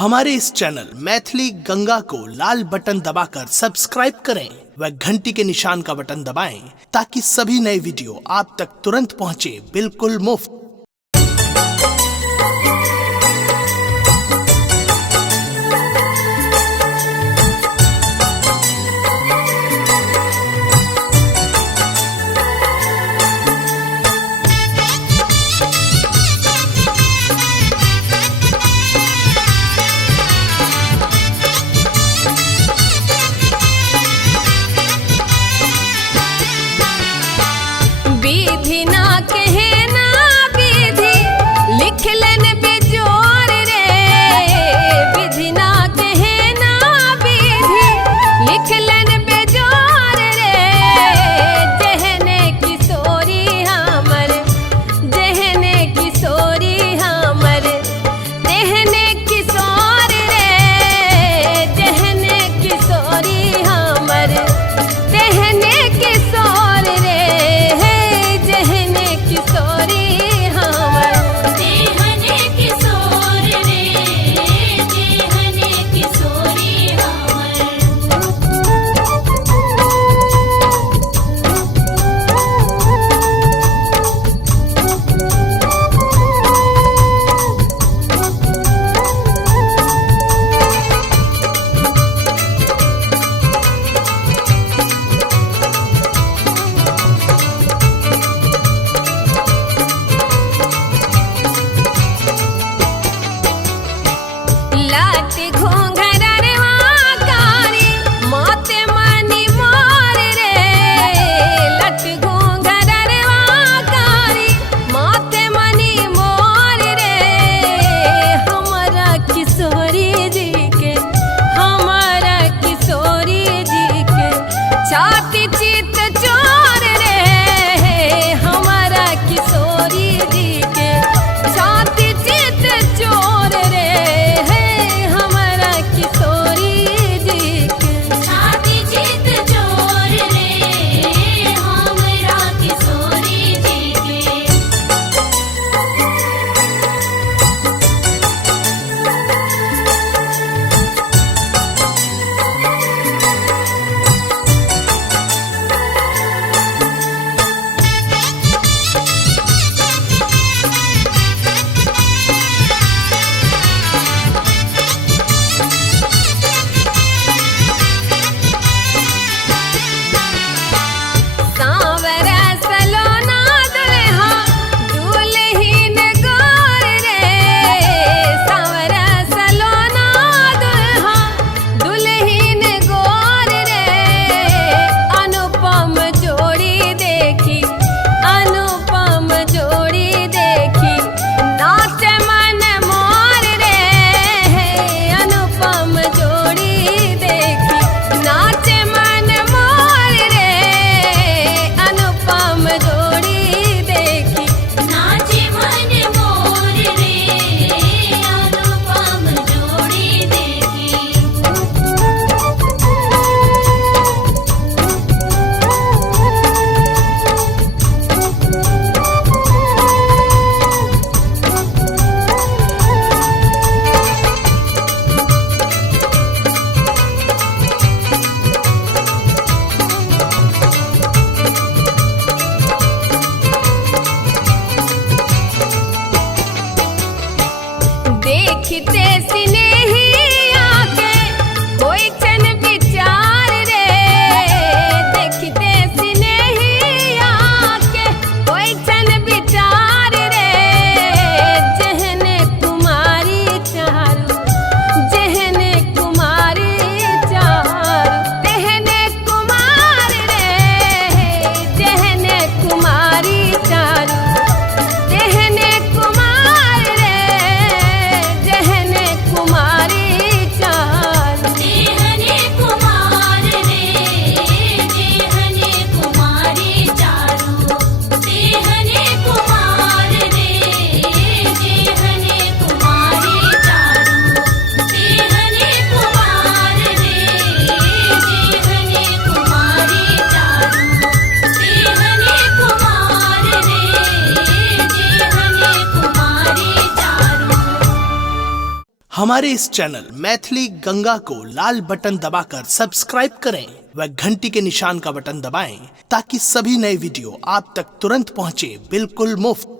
हमारे इस चैनल मैथिली गंगा को लाल बटन दबाकर सब्सक्राइब करें व घंटी के निशान का बटन दबाएं ताकि सभी नए वीडियो आप तक तुरंत पहुंचे बिल्कुल मुफ्त। विधि ना कहे ना विधि लिख लेन बेजोर रे, विधि ना कहे ना विधि लिख लेन बेजोर रे। जहने किशोरी हमर, जहने किशोरी हमर, तेहने किशोर रे, जहने किशोरी हमर, तेहने किशोर रे। लाट घोंघरवा कारी मोते मनी मोर रे, लाट घोंघरवा कारी मोते मनी मोर रे। हमारा किशोरी जी के, हमारा किशोरी जी के छाती चित चोर रे, हमारा किशोरी जी के छाती चित चोर रे। हमारे इस चैनल मैथिली गंगा को लाल बटन दबाकर सब्सक्राइब करें व घंटी के निशान का बटन दबाएं ताकि सभी नए वीडियो आप तक तुरंत पहुंचे बिल्कुल मुफ्त।